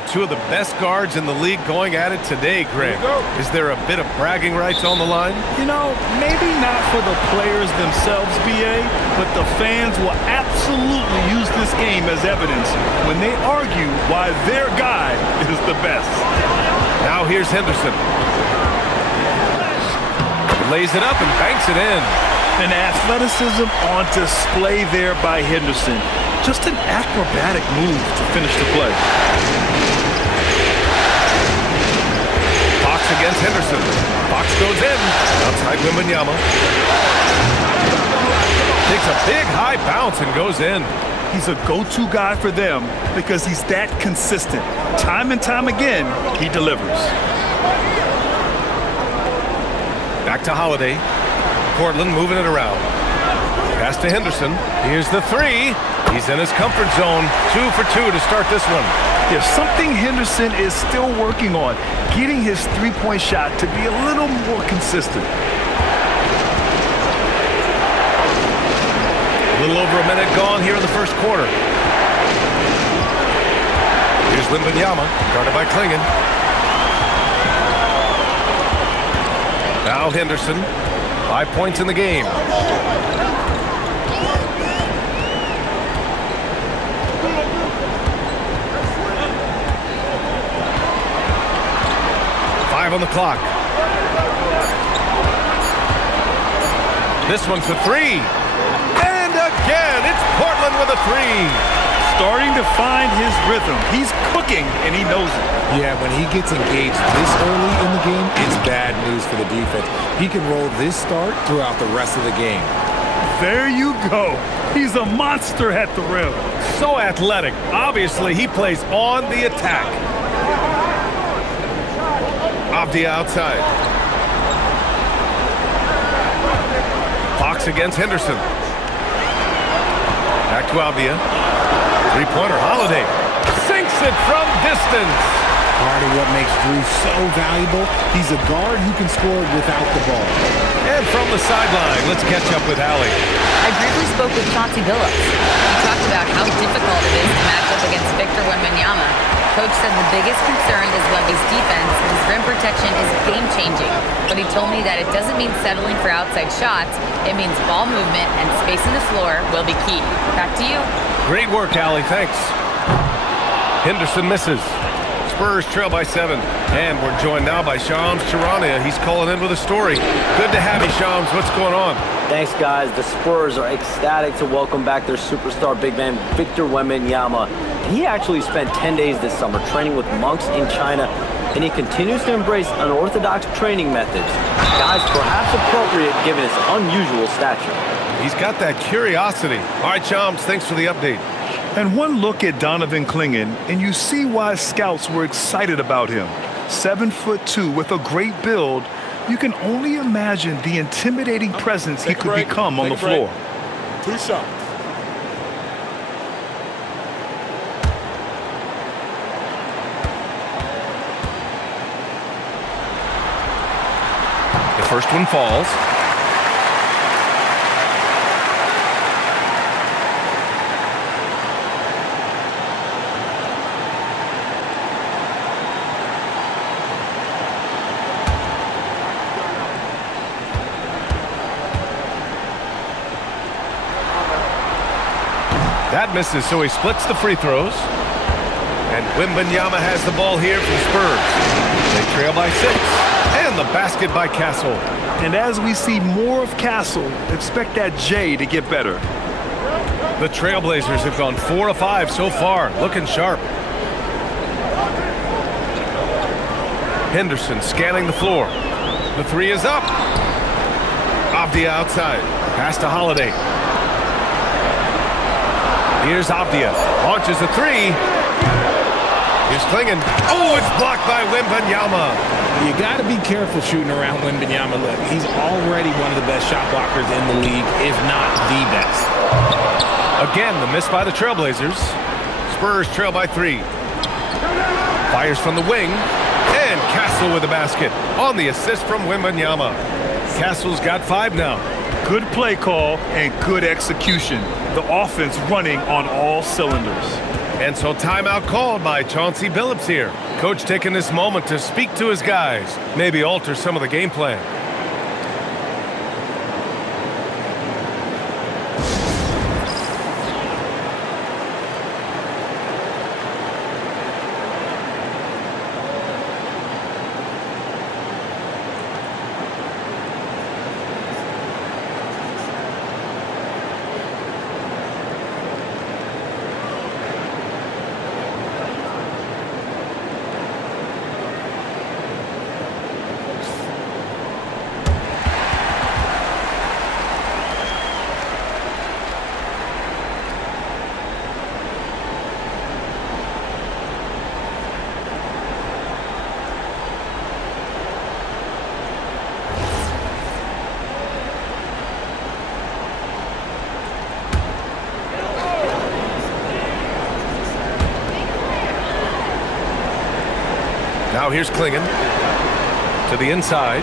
Wow, two of the best guards in the league going at it today, Grant. Is there a bit of bragging rights on the line? You know, maybe not for the players themselves, BA, but the fans will absolutely use this game as evidence when they argue why their guy is the best. Now here's Henderson. Lays it up and banks it in. And athleticism on display there by Henderson. Just an acrobatic move to finish the play. Fox against Henderson. Fox goes in. Outside Wembanyama. Takes a big high bounce and goes in. He's a go-to guy for them because he's that consistent. Time and time again, he delivers. Back to Holiday. Portland moving it around. Pass to Henderson. Here's the three. He's in his comfort zone. 2 for 2 to start this one. There's something Henderson is still working on, getting his three-point shot to be a little more consistent. A little over a minute gone here in the first quarter. Here's Wembanyama, guarded by Klingon. Now Henderson, 5 points in the game. On the clock. This one for three. And again, it's Portland with a three. Starting to find his rhythm. He's cooking, and he knows it. Yeah, when he gets engaged this early in the game, it's bad news for the defense. He can roll this start throughout the rest of the game. There you go. He's a monster at the rim. So athletic. Obviously, he plays on the attack. Avdia outside. Fox against Henderson. Back to Avdia. Three-pointer, Holiday. Sinks it from distance. Part of what makes Drew so valuable, he's a guard who can score without the ball. And from the sideline, let's catch up with Allie. I briefly spoke with Chauncey Billups. He talked about how difficult it is to match up against Victor Wembanyama. Coach said the biggest concern is Wemby's defense. His rim protection is game-changing. But he told me that it doesn't mean settling for outside shots. It means ball movement and spacing the floor will be key. Back to you. Great work, Allie. Thanks. Henderson misses. Spurs trail by 7. And we're joined now by Shams Charania. He's calling in with a story. Good to have you, Shams. What's going on? Thanks, guys. The Spurs are ecstatic to welcome back their superstar big man, Victor Wembanyama. He actually spent 10 days this summer training with monks in China, and he continues to embrace unorthodox training methods. Guys, perhaps appropriate given his unusual stature. He's got that curiosity. All right, Shams, thanks for the update. And one look at Donovan Clingan, and you see why scouts were excited about him. 7'2" with a great build. You can only imagine the intimidating presence he could become on the floor. 2 shots. The first one falls. That misses, so he splits the free throws. And Wembanyama has the ball here for the Spurs. They trail by 6. And the basket by Castle. And as we see more of Castle, expect that J to get better. The Trailblazers have gone 4 of 5 so far, looking sharp. Henderson scanning the floor. The three is up. Avdia outside. Pass to Holiday. Here's Avdia. Launches a three. Here's Klingan. Oh, it's blocked by Wembanyama. You got to be careful shooting around Wembanyama. Look, he's already one of the best shot blockers in the league, if not the best. Again, the miss by the Trailblazers. Spurs trail by 3. Fires from the wing. And Castle with the basket on the assist from Wembanyama. Castle's got 5 now. Good play call and good execution. The offense running on all cylinders. And so timeout called by Chauncey Billups here. Coach taking this moment to speak to his guys, maybe alter some of the game plan. Now here's Klingon to the inside.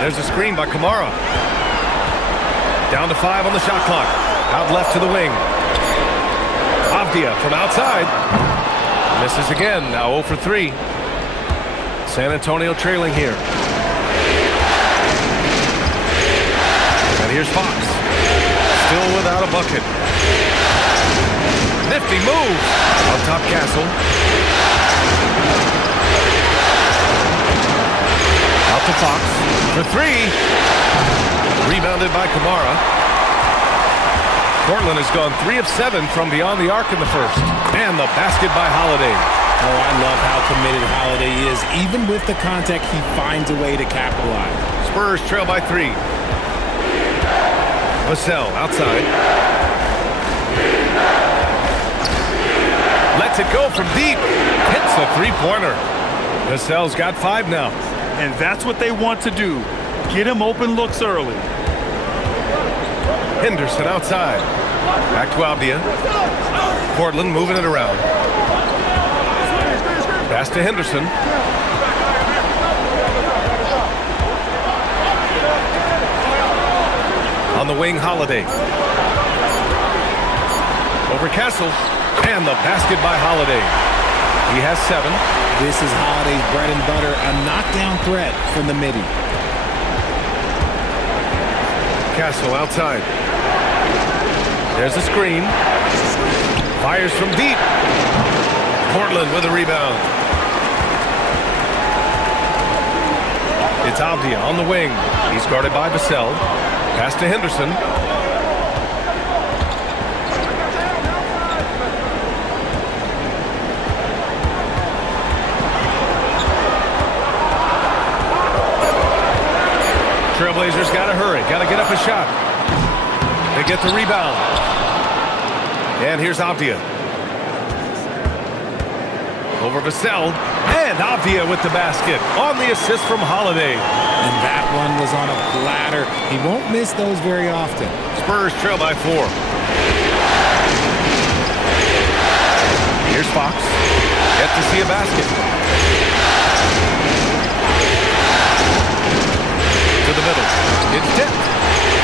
There's a screen by Kamara. Down to 5 on the shot clock. Out left to the wing. Avdia from outside. Misses again. Now 0 for 3. San Antonio trailing here. And here's Fox. Still without a bucket. Nifty move. On top Castle. Out to Fox for 3. Rebounded by Kamara. Portland has gone 3 of 7 from beyond the arc in the first. And the basket by Holiday. Oh, I love how committed Holiday is. Even with the contact, he finds a way to capitalize. Spurs trail by 3. Vassell outside. Lets it go from deep. Hits a three-pointer. Vassell's got 5 now. And that's what they want to do. Get him open looks early. Henderson outside. Back to Avdia. Portland moving it around. Pass to Henderson. On the wing, Holiday. Over Castle. And the basket by Holiday. He has 7. This is Holiday's bread and butter, a knockdown threat from the midi. Castle outside. There's a screen. Fires from deep. Portland with a rebound. It's Avdia on the wing. He's guarded by Vassell. Pass to Henderson. Trailblazers got to hurry. Got to get up a shot. They get the rebound. And here's Avdia. Over Vassell. And Avdia with the basket. On the assist from Holiday. And that one was on a platter. He won't miss those very often. Spurs trail by 4. Here's Fox. Yet to see a basket. To the middle. It's tipped.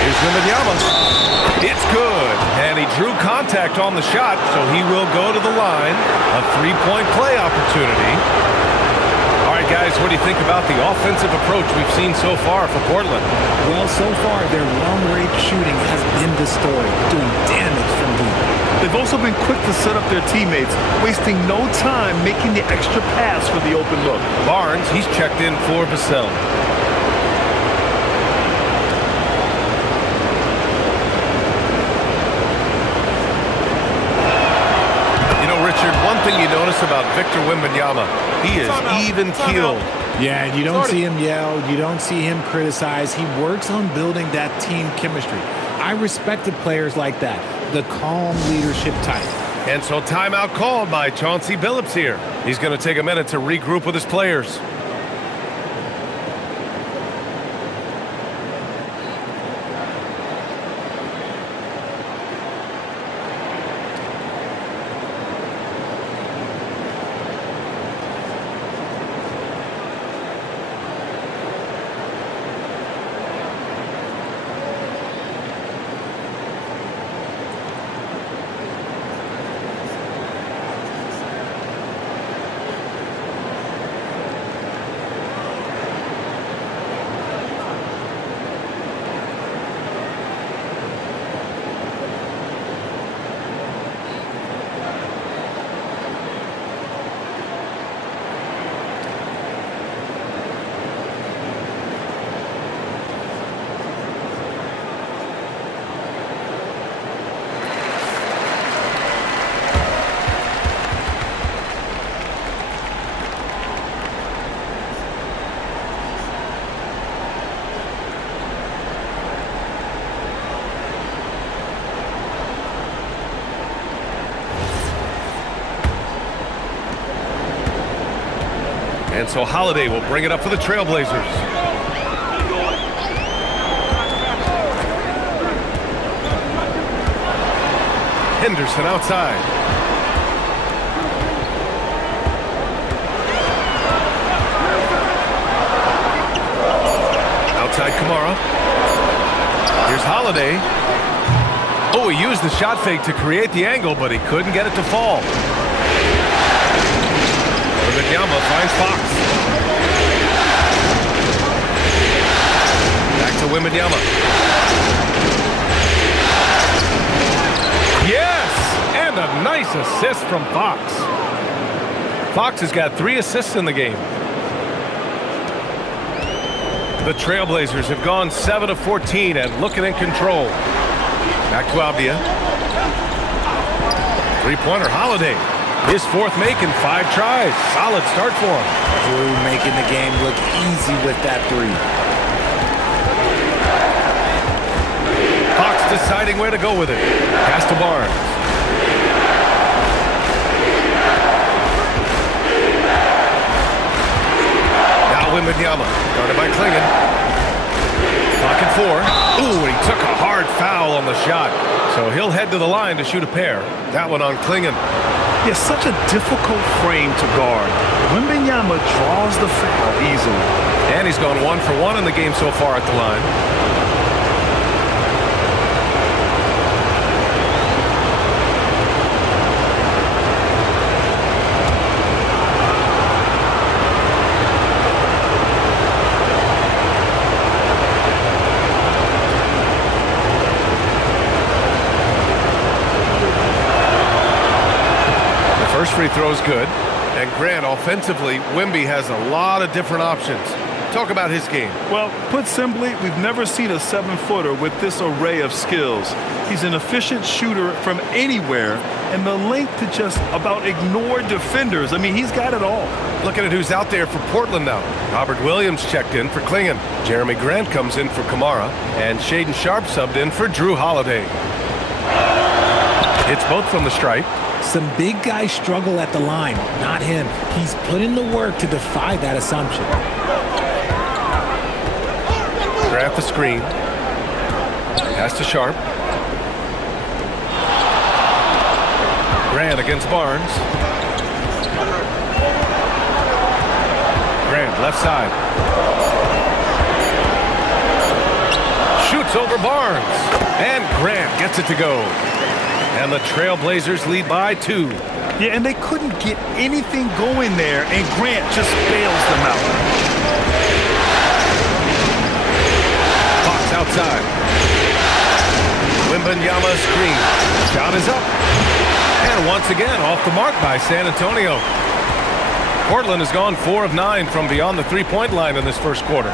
Here's Wembanyama. It's good. And he drew contact on the shot, so he will go to the line. A 3-point play opportunity. All right, guys, what do you think about the offensive approach we've seen so far for Portland? Well, so far, their long-range shooting has been the story, doing damage from deep. They've also been quick to set up their teammates, wasting no time making the extra pass for the open look. Barnes, he's checked in for Vassell. Richard, one thing you notice about Victor Wembanyama, he is even-keeled. Yeah, and you don't see him yell. You don't see him criticize. He works on building that team chemistry. I respected players like that, the calm leadership type. And so timeout called by Chauncey Billups here. He's going to take a minute to regroup with his players. And so Holiday will bring it up for the Trailblazers. Henderson outside. Outside Kamara. Here's Holiday. Oh, he used the shot fake to create the angle, but he couldn't get it to fall. Wembanyama finds Fox. Back to Wembanyama. Yes! And a nice assist from Fox. Fox has got 3 assists in the game. The Trailblazers have gone 7 of 14 and looking in control. Back to Avdia. Three-pointer Holiday. His 4th make in 5 tries. Solid start for him. Drew making the game look easy with that 3. Fox deciding where to go with it. Pass to Barnes. Now Wembanyama. Guarded by Klingon. Pocket 4. Ooh, he took a hard foul on the shot. So he'll head to the line to shoot a pair. That one on Klingon. It's such a difficult frame to guard. Wembanyama draws the foul easily. And he's gone 1 for 1 in the game so far at the line. First free throw is good. And Grant, offensively, Wemby has a lot of different options. Talk about his game. Well, put simply, we've never seen a 7-footer with this array of skills. He's an efficient shooter from anywhere, and the length to just about ignore defenders. I mean, he's got it all. Looking at who's out there for Portland now. Robert Williams checked in for Klingon. Jeremy Grant comes in for Kamara. And Shaedon Sharpe subbed in for Drew Holiday. It's both from the stripe. Some big guys struggle at the line, not him. He's put in the work to defy that assumption. Grant the screen. Pass to Sharpe. Grant against Barnes. Grant left side. Shoots over Barnes. And Grant gets it to go. And the Trailblazers lead by 2. Yeah, and they couldn't get anything going there, and Grant just bails them out. Fox outside. Wembanyama screen. Shot is up. And once again, off the mark by San Antonio. Portland has gone 4 of 9 from beyond the 3-point line in this first quarter.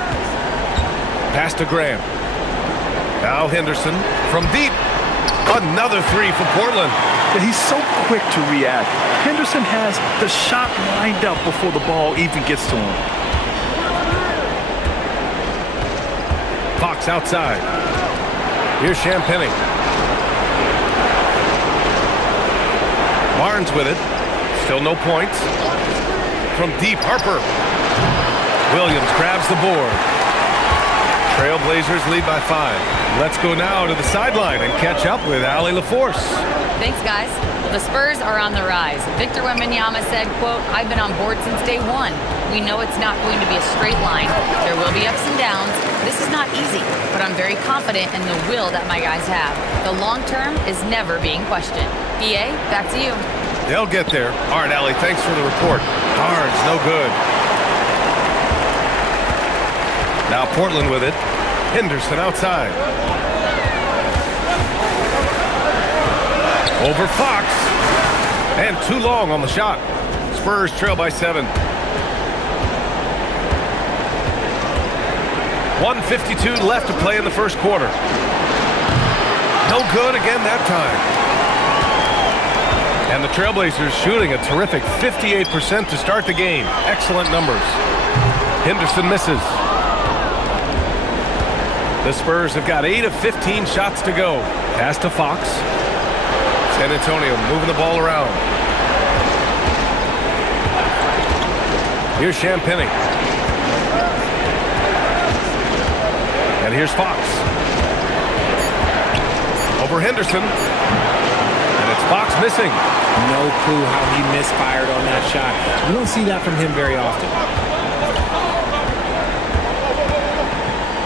Pass to Graham. Now Henderson from deep. Another 3 for Portland. Yeah, he's so quick to react. Henderson has the shot lined up before the ball even gets to him. Fox outside. Here's Champagnie. Barnes with it. Still no points. From deep, Harper. Williams grabs the board. Trailblazers lead by 5. Let's go now to the sideline and catch up with Allie LaForce. Thanks, guys. Well, the Spurs are on the rise. Victor Wembanyama said, quote, "I've been on board since day 1. We know it's not going to be a straight line. There will be ups and downs. This is not easy, but I'm very confident in the will that my guys have. The long term is never being questioned." PA, back to you. They'll get there. All right, Allie, thanks for the report. Barnes, no good. Now Portland with it. Henderson outside. Over Fox. And too long on the shot. Spurs trail by 7. 1:52 left to play in the first quarter. No good again that time. And the Trailblazers shooting a terrific 58% to start the game. Excellent numbers. Henderson misses. The Spurs have got 8 of 15 shots to go. Pass to Fox. San Antonio moving the ball around. Here's Champagny. And here's Fox. Over Henderson. And it's Fox missing. No clue how he misfired on that shot. You don't see that from him very often.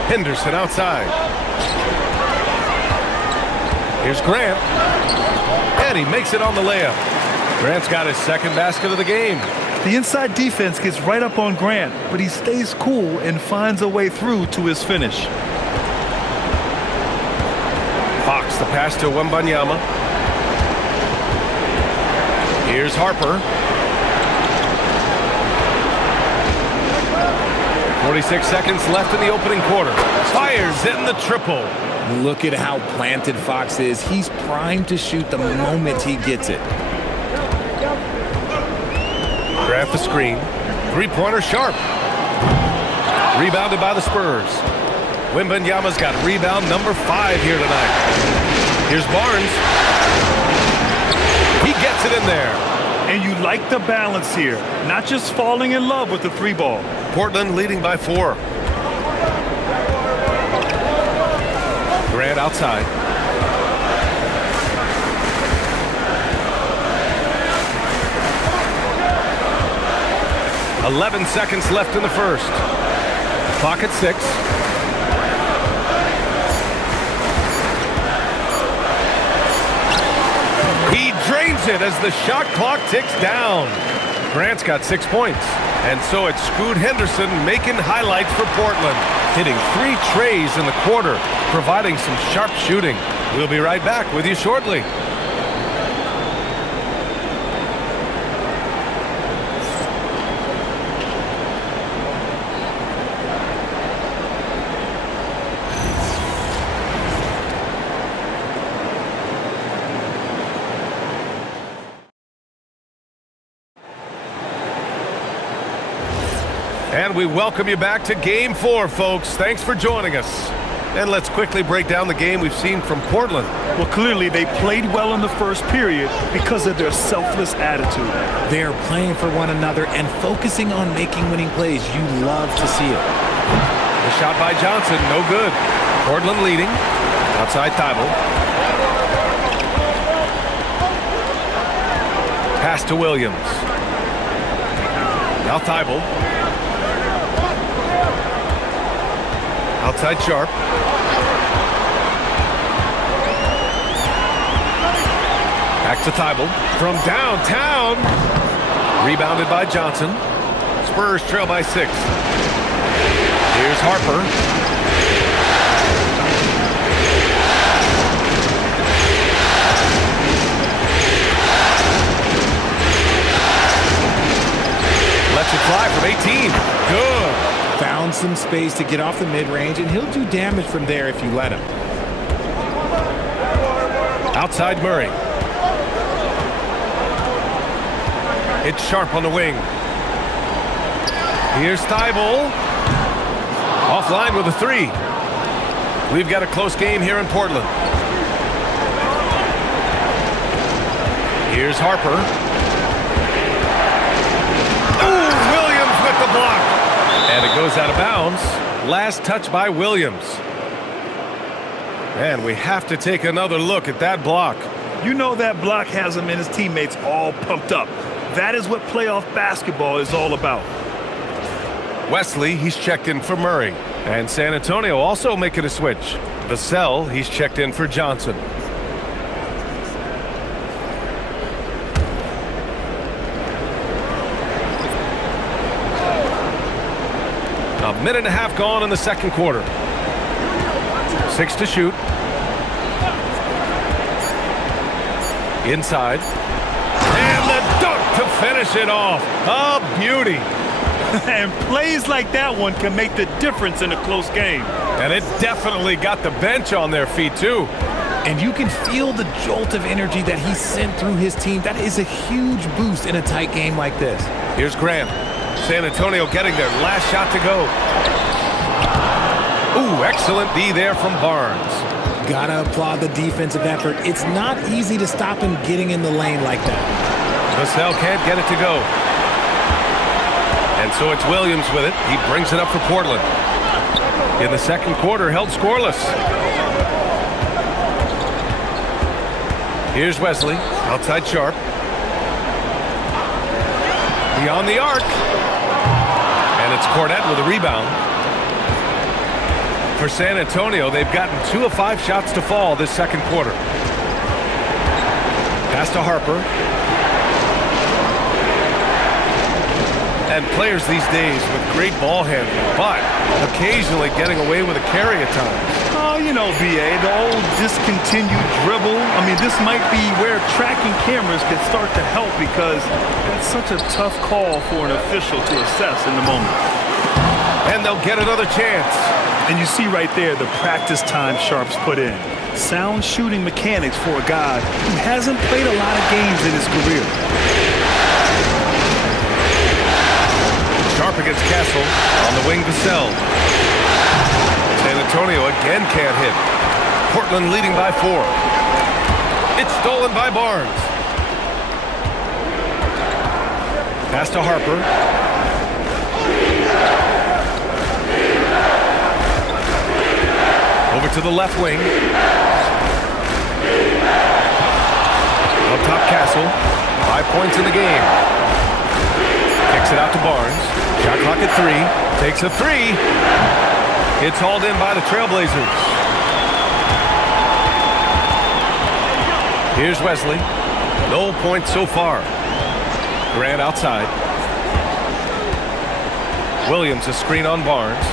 Henderson outside. Here's Grant. And he makes it on the layup. Grant's got his second basket of the game. The inside defense gets right up on Grant, but he stays cool and finds a way through to his finish. Fox, the pass to Wembanyama. Here's Harper. 46 seconds left in the opening quarter. Fires in the triple. Look at how planted Fox is. He's primed to shoot the moment he gets it. Grab the screen. Three-pointer sharp. Rebounded by the Spurs. Wembanyama's got rebound number 5 here tonight. Here's Barnes. He gets it in there. And you like the balance here. Not just falling in love with the 3-ball. Portland leading by 4. Grant outside. "11 seconds left in the first. Clock at 6. He drains it as the shot clock ticks down. Grant's got 6 points. And so it's Scoot Henderson making highlights for Portland. Hitting 3 trays in the quarter, providing some sharp shooting. We'll be right back with you shortly. And we welcome you back to Game 4, folks. Thanks for joining us. And let's quickly break down the game we've seen from Portland. Well, clearly they played well in the first period because of their selfless attitude. They're playing for one another and focusing on making winning plays. You love to see it. The shot by Johnson, no good. Portland leading. Outside Thibault. Pass to Williams. Now Thibault. Outside Sharp. Back to Thibault. From downtown. Rebounded by Johnson. Spurs trail by 6. Here's Harper. Lets it fly from 18. Good. Found some space to get off the mid-range, and he'll do damage from there if you let him. Outside Murray. It's Sharp on the wing. Here's Thibault. Offline with a 3. We've got a close game here in Portland. Here's Harper. Ooh, Williams with the block. And it goes out of bounds. Last touch by Williams. And we have to take another look at that block. You know that block has him and his teammates all pumped up. That is what playoff basketball is all about. Wesley, he's checked in for Murray. And San Antonio also making a switch. Vassell, he's checked in for Johnson. A minute and a half gone in the second quarter. 6 to shoot. Inside. And the dunk to finish it off. A beauty. And plays like that one can make the difference in a close game. And it definitely got the bench on their feet, too. And you can feel the jolt of energy that he sent through his team. That is a huge boost in a tight game like this. Here's Grant. San Antonio getting their last shot to go. Ooh, excellent D there from Barnes. Gotta applaud the defensive effort. It's not easy to stop him getting in the lane like that. Vassell can't get it to go. And so it's Williams with it. He brings it up for Portland. In the second quarter, held scoreless. Here's Wesley, outside Sharp. Beyond the arc. And it's Cornette with a rebound. For San Antonio, they've gotten 2 of 5 shots to fall this second quarter. Pass to Harper. And players these days with great ball handling, but occasionally getting away with a carry at times. Oh, you know, BA, the old discontinued dribble. I mean, this might be where tracking cameras can start to help because that's such a tough call for an official to assess in the moment. And they'll get another chance. And you see right there the practice time Sharp's put in. Sound shooting mechanics for a guy who hasn't played a lot of games in his career. Sharp against Castle. On the wing, Vassell. San Antonio again can't hit. Portland leading by 4. It's stolen by Barnes. Pass to Harper. Over to the left wing. Up top, Castle. 5 points in the game. Kicks it out to Barnes. Shot clock at 3. Takes a 3. It's hauled in by the Trailblazers. Here's Wesley. No points so far. Grant outside. Williams a screen on Barnes.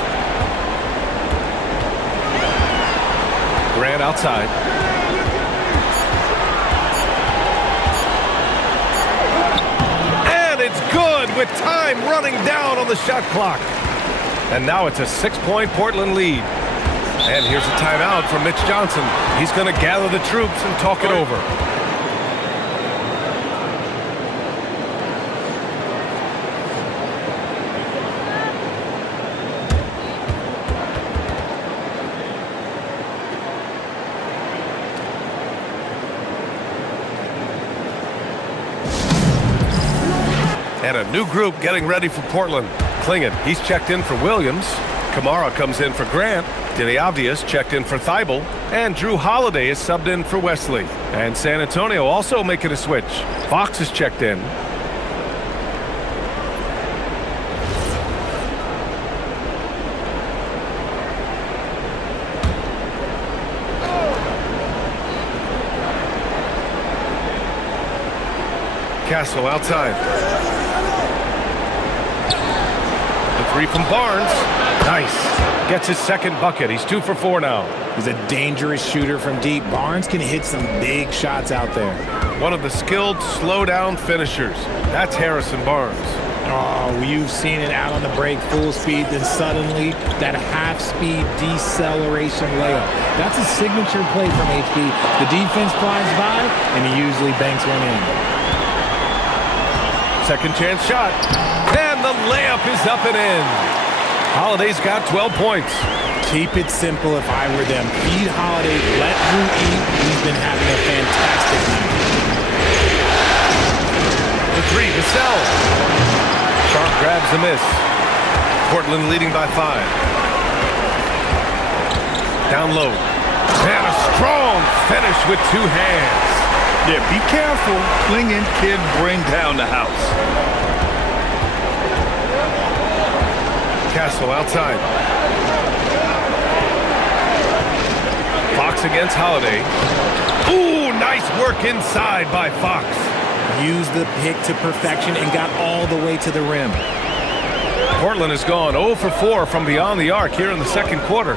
Grant outside. And it's good with time running down on the shot clock. And now it's a 6-point Portland lead. And here's a timeout from Mitch Johnson. He's going to gather the troops and talk it over. And a new group getting ready for Portland. Clingan, he's checked in for Williams. Kamara comes in for Grant. Denny Avdius checked in for Thibault. And Drew Holiday is subbed in for Wesley. And San Antonio also making a switch. Fox is checked in. Castle outside. 3 from Barnes. Nice. Gets his second bucket. He's 2 for 4 now. He's a dangerous shooter from deep. Barnes can hit some big shots out there. One of the skilled slow-down finishers. That's Harrison Barnes. Oh, you've seen it out on the break, full speed, then suddenly that half-speed deceleration layup. That's a signature play from HB. The defense flies by, and he usually banks one in. Second chance shot. And the layup is up and in. Holiday's got 12 points. Keep it simple if I were them. Feed Holiday, let Drew eat. He's been having a fantastic night. The 3, Vassell. Sharp grabs the miss. Portland leading by 5. Down low. And a strong finish with 2 hands. Yeah, be careful. Clingan can bring down the house. Castle outside. Fox against Holiday. Ooh, nice work inside by Fox. Used the pick to perfection and got all the way to the rim. Portland has gone 0 for 4 from beyond the arc here in the second quarter.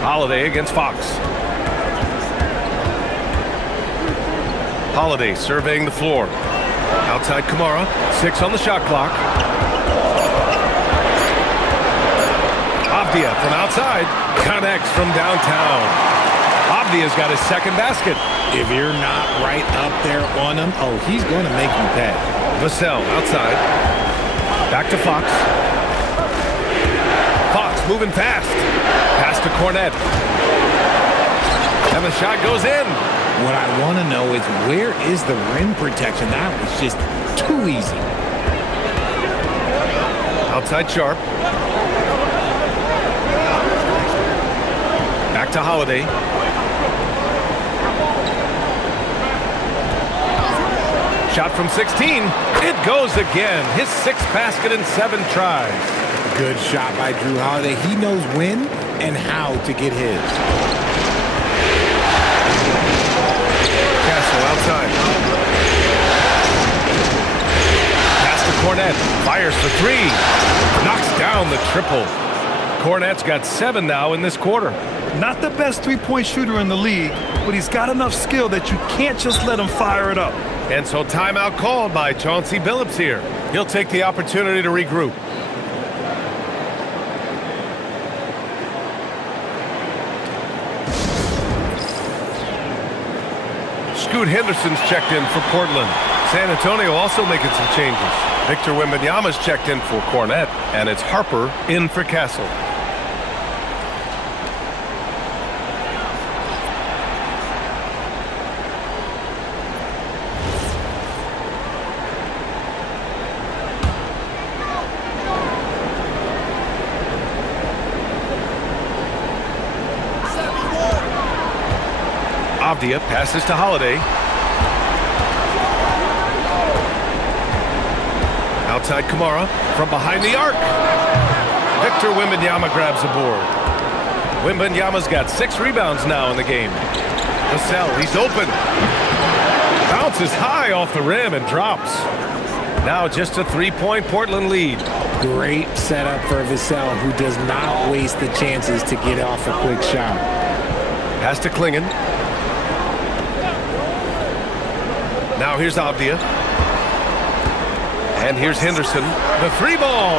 Holiday against Fox. Holiday surveying the floor. Outside Kamara. 6 on the shot clock. Avdia from outside. Connects from downtown. Avdia's got his second basket. If you're not right up there on him, oh, he's going to make you pay. Vassell outside. Back to Fox. Fox moving fast. Pass to Cornette. And the shot goes in. What I want to know is, where is the rim protection? That was just too easy. Outside Sharp. Back to Holiday. Shot from 16. It goes again. His 6th basket in 7 tries. Good shot by Drew Holiday. He knows when and how to get his. Castle outside. Pass to Cornet. Fires for 3. Knocks down the triple. Cornet's got 7 now in this quarter. Not the best three-point shooter in the league, but he's got enough skill that you can't just let him fire it up. And so timeout called by Chauncey Billups here. He'll take the opportunity to regroup. Scoot Henderson's checked in for Portland. San Antonio also making some changes. Victor Wembanyama's checked in for Cornet, and it's Harper in for Castle. Avdia passes to Holiday. Outside Kamara from behind the arc. Victor Wembanyama grabs the board. Wembanyama's got 6 rebounds now in the game. Vassell, he's open. Bounces high off the rim and drops. Now just a 3-point Portland lead. Great setup for Vassell, who does not waste the chances to get off a quick shot. Pass to Klingon. Now here's Avdia. And here's Henderson. The 3-ball.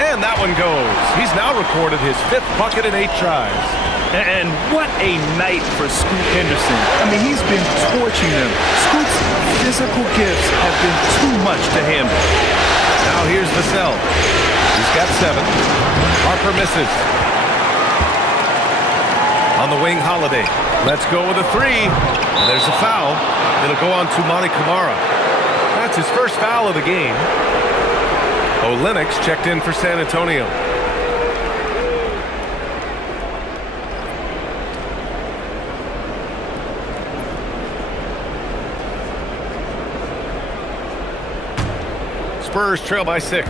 And that one goes. He's now recorded his 5th bucket in 8 tries. And what a night for Scoot Henderson. I mean, he's been torching them. Scoot's physical gifts have been too much to handle. Now here's Vassell. He's got 7. Harper misses. On the wing, Holiday. Let's go with a 3. And there's a foul. It'll go on to Monty Kamara. That's his first foul of the game. Lynx checked in for San Antonio. Spurs trail by 6.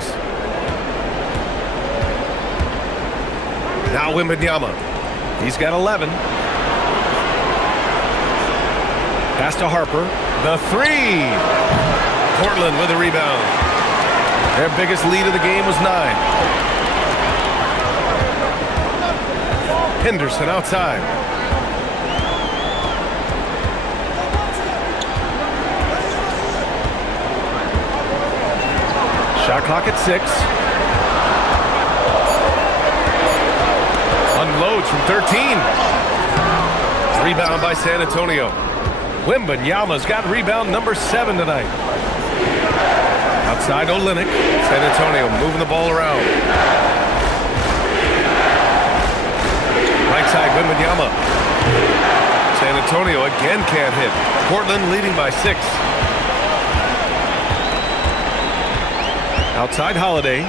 Now Wembanyama. He's got 11. Pass to Harper. The 3. Portland with a rebound. Their biggest lead of the game was 9. Henderson outside. Shot clock at 6. Unloads from 13. Rebound by San Antonio. Wembanyama's got rebound number 7 tonight. Outside Olynyk. San Antonio moving the ball around. Right side Wembanyama. San Antonio again can't hit. Portland leading by 6. Outside Holiday.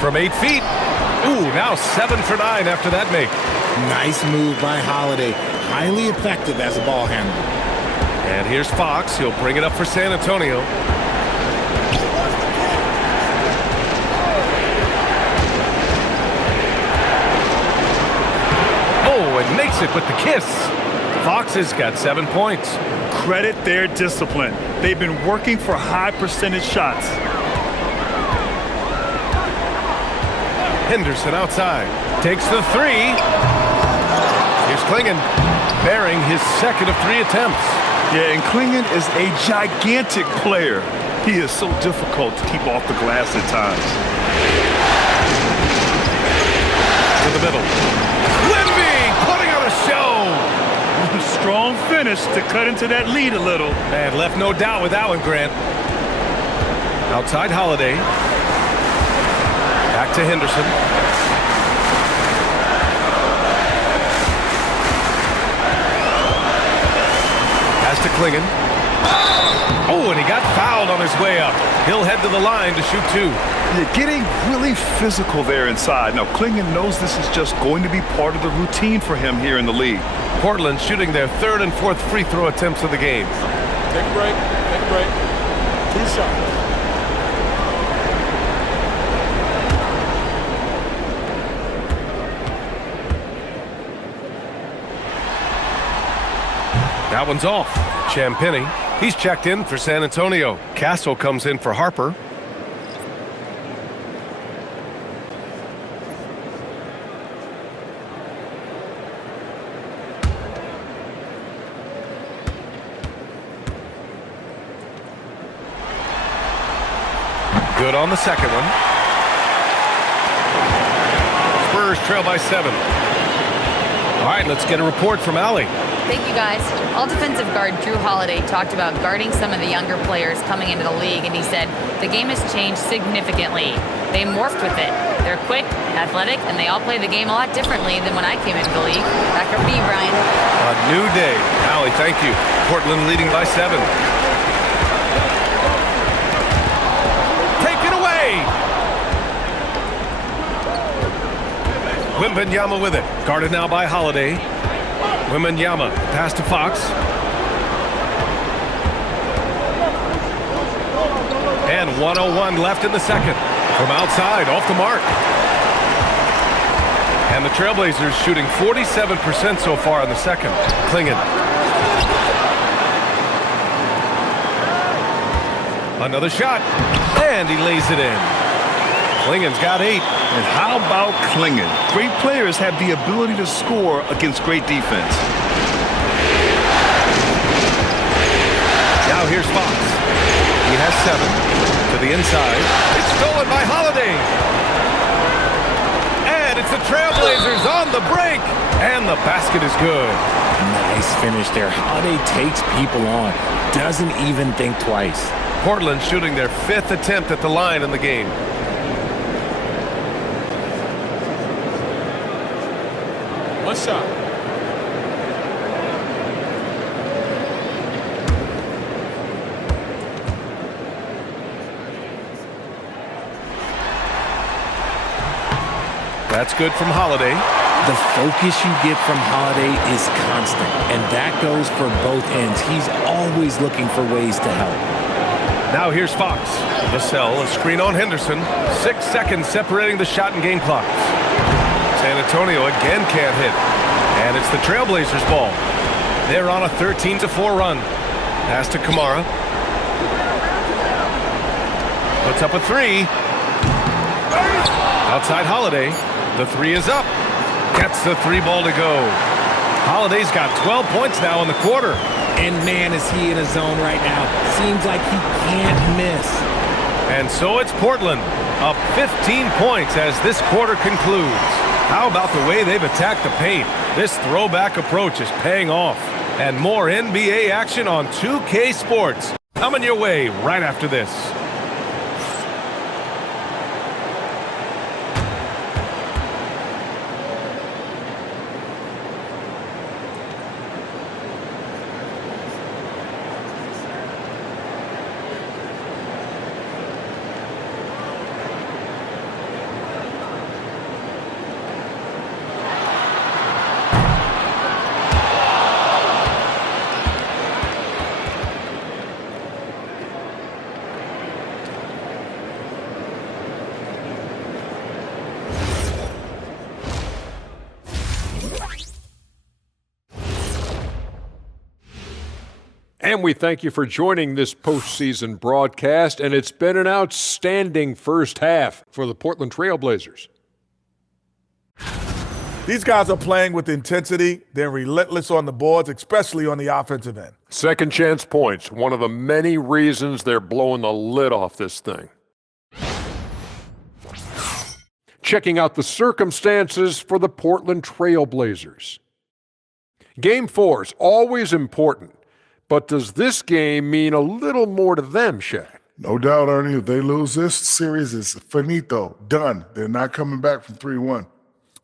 From 8 feet. Ooh, now 7 for 9 after that make. Nice move by Holiday. Highly effective as a ball handler. And here's Fox. He'll bring it up for San Antonio. Oh, and makes it with the kiss. Fox has got 7 points. Credit their discipline. They've been working for high percentage shots. Henderson outside. Takes the 3. Here's Klingon, bearing his 2nd of 3 attempts. Yeah, and Klingon is a gigantic player. He is so difficult to keep off the glass at times. To the middle. Wemby putting on a show. Strong finish to cut into that lead a little. Man, left no doubt with that one, Grant. Outside Holiday. Back to Henderson. Clingan. Oh, and he got fouled on his way up. He'll head to the line to shoot 2. You're getting really physical there inside. Now, Clingan knows this is just going to be part of the routine for him here in the league. Portland shooting their 3rd and 4th free throw attempts of the game. Take a break. Take a break. 2 shots. That one's off. Champagny, he's checked in for San Antonio. Castle comes in for Harper. Good on the second one. Spurs trail by 7. All right, let's get a report from Allie. Thank you, guys. All defensive guard Drew Holiday talked about guarding some of the younger players coming into the league, and he said, the game has changed significantly. They morphed with it. They're quick, athletic, and they all play the game a lot differently than when I came into the league. Back to me, Brian. A new day. Allie, thank you. Portland leading by 7. Take it away! Wembanyama with it. Guarded now by Holiday. Wembanyama pass to Fox. And 1:01 left in the second. From outside, off the mark. And the Trailblazers shooting 47% so far in the second. Clingan. Another shot. And he lays it in. Clingan's got 8. And how about Clingan? Great players have the ability to score against great defense. Now here's Fox. He has 7 to the inside. It's stolen by Holiday. And it's the Trailblazers on the break. And the basket is good. Nice finish there. Holiday takes people on. Doesn't even think twice. Portland shooting their 5th attempt at the line in the game. One shot. That's good from Holiday. The focus you get from Holiday is constant, and that goes for both ends. He's always looking for ways to help. Now here's Fox. Vassell, a screen on Henderson. 6 seconds separating the shot and game clocks. San Antonio again can't hit. And it's the Trailblazers' ball. They're on a 13-4 run. Pass to Kamara. Puts up a 3. Outside Holiday. The 3 is up. Gets the 3 ball to go. Holiday's got 12 points now in the quarter. And man, is he in a zone right now. Seems like he can't miss. And so it's Portland, up 15 points as this quarter concludes. How about the way they've attacked the paint? This throwback approach is paying off. And more NBA action on 2K Sports coming your way right after this. And we thank you for joining this postseason broadcast, and it's been an outstanding first half for the Portland Trailblazers. These guys are playing with intensity. They're relentless on the boards, especially on the offensive end. Second chance points, one of the many reasons they're blowing the lid off this thing. Checking out the circumstances for the Portland Trailblazers. Game 4 is always important, but does this game mean a little more to them, Shaq? No doubt, Ernie. If they lose this series, it's finito, done. They're not coming back from 3-1.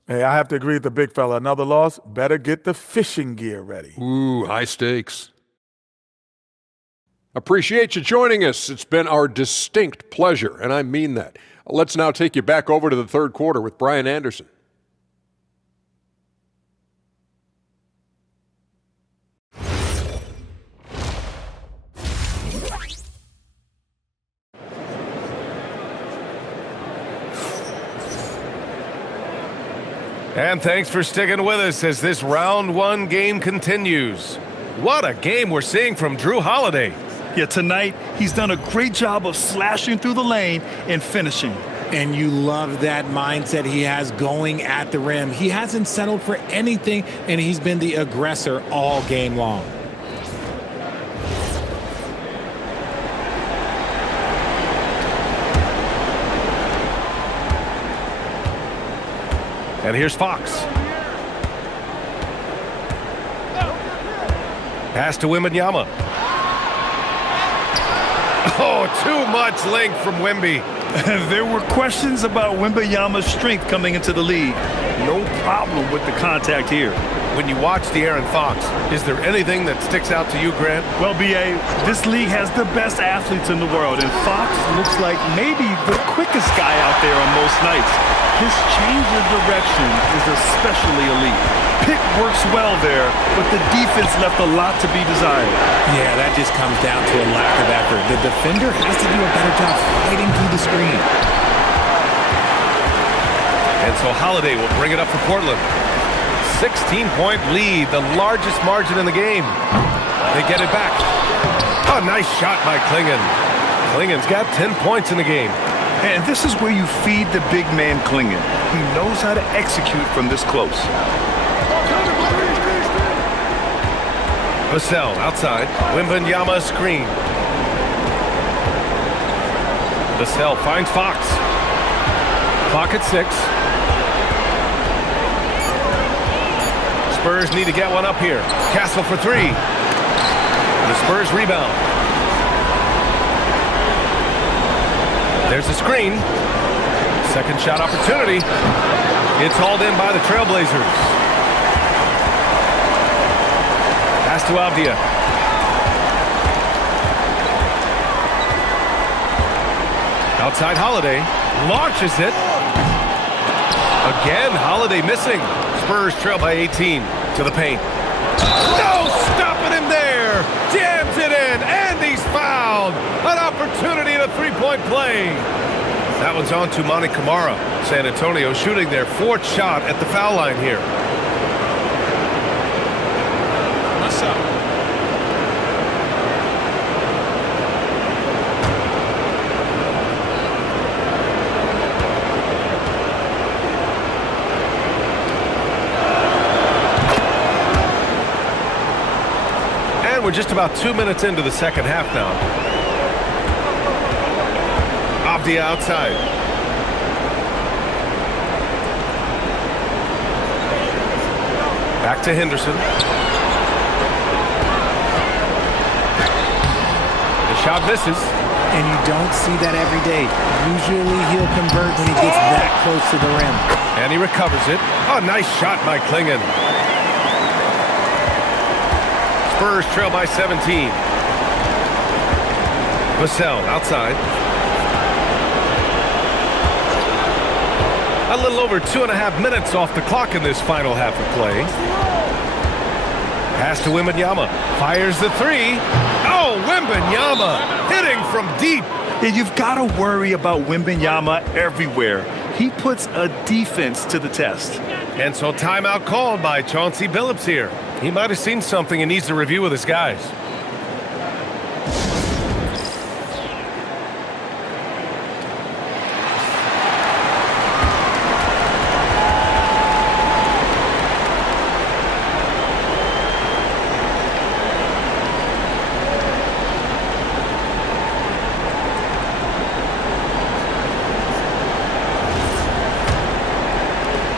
Hey, I have to agree with the big fella. Another loss, better get the fishing gear ready. Ooh, high stakes. Appreciate you joining us. It's been our distinct pleasure, and I mean that. Let's now take you back over to the third quarter with Brian Anderson. And thanks for sticking with us as this round one game continues. What a game we're seeing from Drew Holiday. Yeah, tonight he's done a great job of slashing through the lane and finishing. And you love that mindset he has going at the rim. He hasn't settled for anything, and he's been the aggressor all game long. And here's Fox. Pass to Wembanyama. Oh, too much length from Wemby. There were questions about Wembanyama's strength coming into the league. No problem with the contact here. When you watch De'Aaron Fox, is there anything that sticks out to you, Grant? Well, B.A., this league has the best athletes in the world, and Fox looks like maybe the quickest guy out there on most nights. His change of direction is especially elite. Pick works well there, but the defense left a lot to be desired. Yeah, that just comes down to a lack of effort. The defender has to do a better job fighting through the screen. And so Holiday will bring it up for Portland. 16-point lead, the largest margin in the game. They get it back. Oh, nice shot by Klingon. Klingon's got 10 points in the game. And this is where you feed the big man Klingon. He knows how to execute from this close. Vassell outside. Wembanyama screen. Vassell finds Fox. Clock at 6. Spurs need to get one up here. Castle for 3. The Spurs rebound. There's a screen. Second shot opportunity. It's hauled in by the Trailblazers. Pass to Avdia. Outside Holiday. Launches it. Again, Holiday missing. Spurs trail by 18 to the paint. No stopping him there. Jams it in, and he's fouled. An opportunity in a three-point play. That one's on to Monty Kamara. San Antonio shooting their 4th shot at the foul line here. What's up? And we're just about 2 minutes into the second half now. Avdia outside. Back to Henderson. The shot misses. And you don't see that every day. Usually he'll convert when he gets that close to the rim. And he recovers it. Oh, nice shot by Klingon. Spurs trail by 17. Vassell outside. A little over 2.5 minutes off the clock in this final half of play. Pass to Wembanyama. Fires the 3. Oh, Wembanyama hitting from deep. And you've got to worry about Wembanyama everywhere. He puts a defense to the test. And so timeout called by Chauncey Billups here. He might have seen something and needs to review with his guys.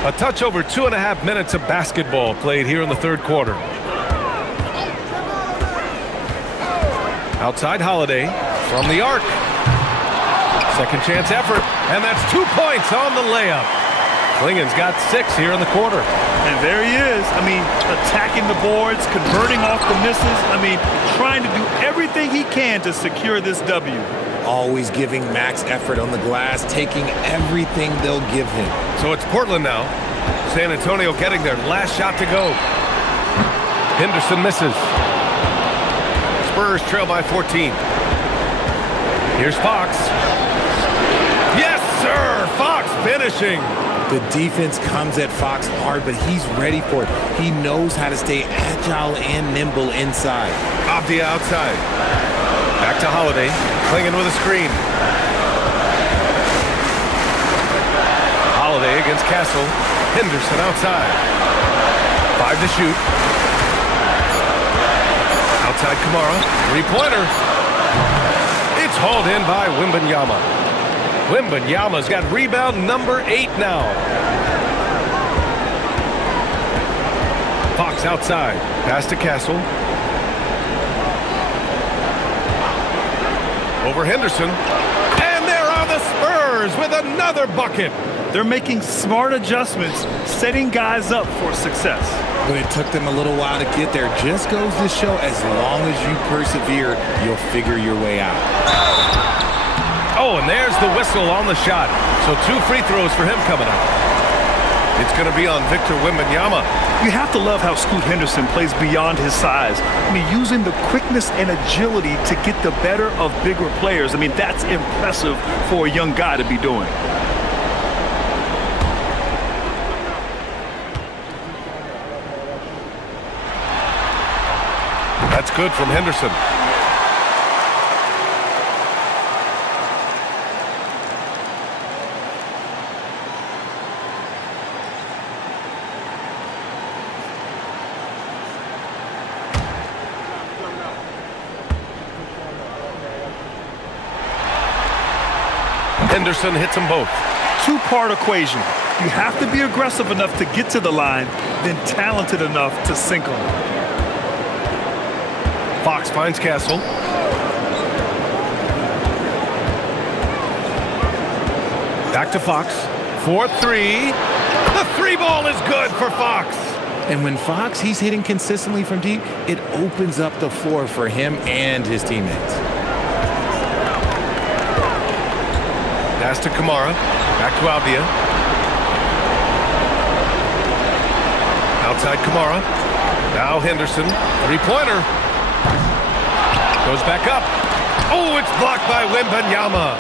A touch over 2.5 minutes of basketball played here in the third quarter. Outside Holiday from the arc. Second chance effort, and that's 2 points on the layup. Klingon's got 6 here in the quarter. And there he is. I mean, attacking the boards, converting off the misses. I mean, trying to do everything he can to secure this W. Always giving max effort on the glass, taking everything they'll give him. So it's Portland now. San Antonio getting their last shot to go. Henderson misses. Spurs trail by 14. Here's Fox. Yes, sir! Fox finishing. The defense comes at Fox hard, but he's ready for it. He knows how to stay agile and nimble inside. Abdia outside. Back to Holiday. Clinging with a screen. Holiday against Castle. Henderson outside. 5 to shoot. Outside Kamara. Three-pointer. It's hauled in by Wembanyama. Wembanyama's got rebound number 8 now. Fox outside. Pass to Castle. Over Henderson. And there are the Spurs with another bucket. They're making smart adjustments, setting guys up for success. But it took them a little while to get there. Just goes to show, as long as you persevere, you'll figure your way out. Oh, and there's the whistle on the shot. So 2 free throws for him coming up. It's going to be on Victor Wembanyama. You have to love how Scoot Henderson plays beyond his size. I mean, using the quickness and agility to get the better of bigger players. I mean, that's impressive for a young guy to be doing. That's good from Henderson. Henderson hits them both. Two-part equation. You have to be aggressive enough to get to the line, then talented enough to sink them. Fox finds Castle. Back to Fox. 4-3. The 3 ball is good for Fox. And when Fox, he's hitting consistently from deep, it opens up the floor for him and his teammates. Pass to Kamara. Back to Abdia. Outside Kamara. Now Henderson. 3-pointer. Goes back up. Oh, it's blocked by Wembanyama.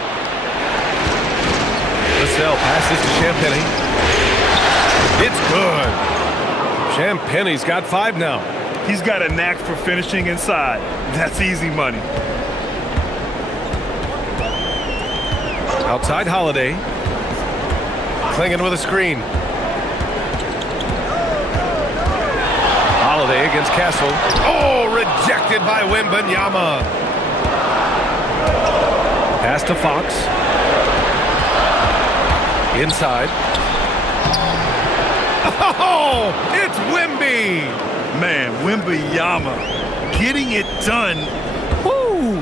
Vassell passes to Champagny. It's good. Champagny's got 5 now. He's got a knack for finishing inside. That's easy money. Outside Holiday. Clinging with a screen. Holiday against Castle. Oh, rejected by Wembanyama. Pass to Fox. Inside. Oh, it's Wemby. Man, Wembanyama getting it done. Woo!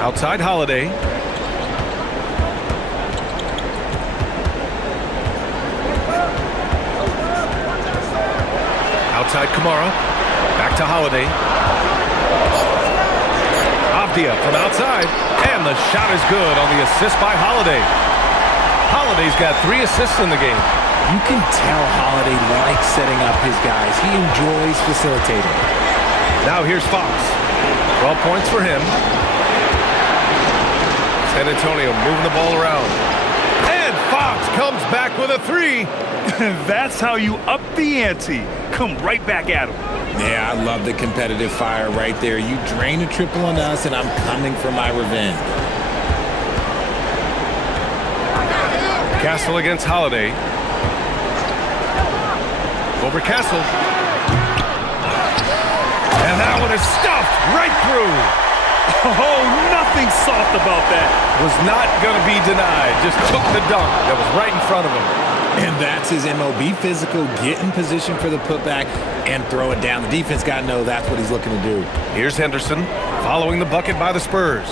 Outside Holiday. Outside Kamara. Back to Holiday. Abdia from outside. And the shot is good on the assist by Holiday. Holiday's got 3 assists in the game. You can tell Holiday likes setting up his guys. He enjoys facilitating. Now here's Fox. 12 points for him. San Antonio moving the ball around. And Fox comes back with a 3. That's how you up the ante. Come right back at him. Yeah, I love the competitive fire right there. You drain a triple on us, and I'm coming for my revenge. Castle against Holiday. Over Castle. And that one is stuffed right through. Oh, nothing soft about that. Was not going to be denied. Just took the dunk that was right in front of him. And that's his MO. Be physical, get in position for the putback, and throw it down. The defense got to know that's what he's looking to do. Here's Henderson following the bucket by the Spurs.